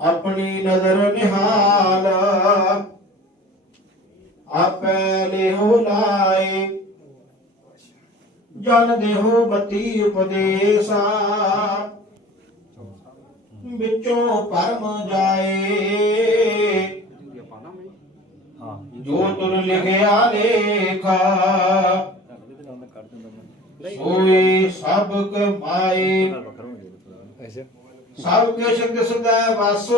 ਆਪਣੀ ਨਜ਼ਰ ਨਿਹਾਲ ਆਪੇ ਲਿਹੁ ਲਾਏ। ਜਨ ਦੇਹੁ ਬਤੀ ਉਪਦੇਸਾ ਵਿੱਚੋਂ ਪਰਮ ਜਾਏ। ਹਾਂ। ਜੋ ਤੁਰ ਲਿਖਿਆ ਲੇਖਾ ਸੋਈ ਸਭ ਕਮਾਏ ਅੱਛਾ। ਸਭ ਕਿਛ ਕਿਸ ਦਾ ਵਸ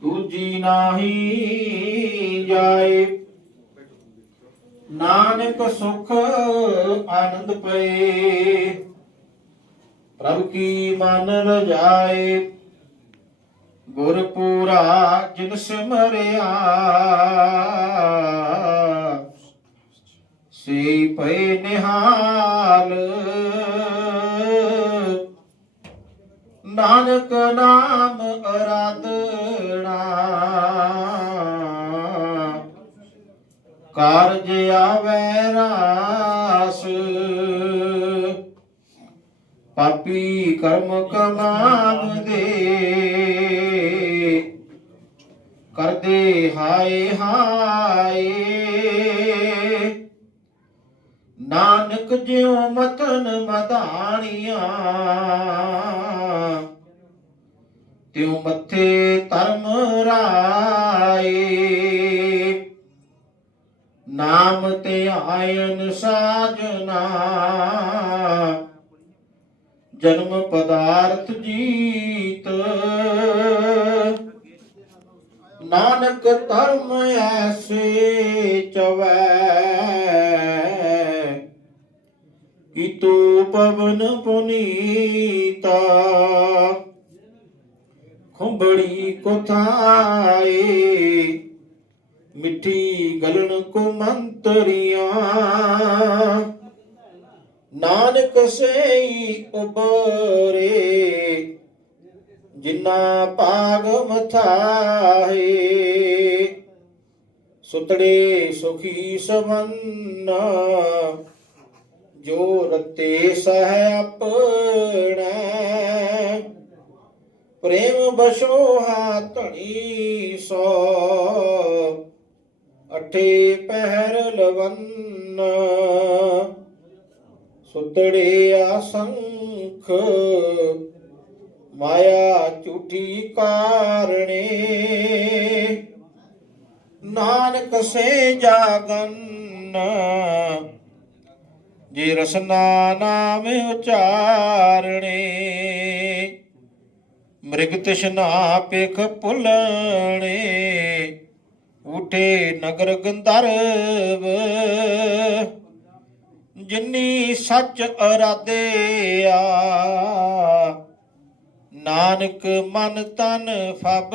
ਦੂਜੀ ਨਾਹੀ ਜਾਏ। ਨਾਨਕ ਸੁਖ ਆਨੰਦ ਪਏ। ਪ੍ਰਭ ਕੀ ਮਨ ਰਜਾਏ? ਗੁਰ ਪੂਰਾ ਜਿਨ ਸਿਮਰਿਆ। ਸੇ ਪਏ ਨਿਹਾਲ। ਨਾਨਕ ਨਾਮ ਅਰਾਧਣਾ ਕਾਰਜ ਆਵੈ ਰਾਸ। ਪਾਪੀ ਕਰਮ ਕਮਾਵਦੇ ਕਰਦੇ ਹਾਏ ਹਾਏ। ਨਾਨਕ ਜਿਉ ਮਤਨ ਮਧਾਣੀਆਂ। ਤਿਉ ਮੱਥੇ ਧਰਮ ਰਾਏ। ਨਾਮ ਤੇ ਆਇਨ ਸਾਜਨਾ। ਜਨਮ ਪਦਾਰਥ ਜੀਤ। ਨਾਨਕ ਧਰਮ ਐਸੇ ਚਵੈ। ਕਿ ਤੂੰ ਪਵਨ ਪੁਨੀਤਾ। ਖੁੰਬੜੀ ਕੋਥਾਏ ਮਿੱਠੀ ਗਲਨ ਕੋ ਮੰਤਰੀਆਂ ਨਾਨਕ ਸਈ ਉਬਰੇ ਜਿਨਾ ਭਾਗ ਮਥਾਏ ਸੁਤੜੇ ਸੁਖੀ ਸਵੰਨਾ ਜੋ ਰਤੇ ਸਹਿ ਆਪਣਾ, ਪ੍ਰੇਮ ਬਸੋ ਹਾ ਧਣੀ ਸੋ, ਅਠੇ ਪਹਿਰ ਲਵੰਨ, ਸੁਤੜੇ ਆਸੰਖ, ਮਾਇਆ ਝੂਠੀ ਕਾਰਣੇ, ਨਾਨਕ ਸੇ ਜਾਗਨ ਜੇ ਰਸਨਾ ਨਾਮ ਉਚਾਰਣੇ, ਮ੍ਰਿਗ ਤ੍ਰਿਸ਼ਨਾ ਪੇਖ ਭੁਲਣੇ, ਉਠੇ ਨਗਰ ਗੰਧਰਵ, ਜਿਨੀ ਸੱਚ ਅਰਾਧਿਆ ਨਾਨਕ ਮਨ ਤਨ ਫਬ,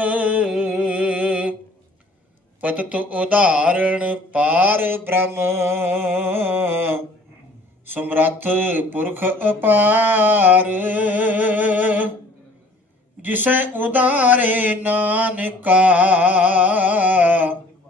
ਪਤਤ ਉਦਾਹਰਣ ਪਾਰ ਬ੍ਰਹਮ। ਸਮਰੱਥ ਪੁਰਖ ਅਪਾਰ ਜਿਸੈ ਉਦਾਰੇ ਨਾਨਕਾ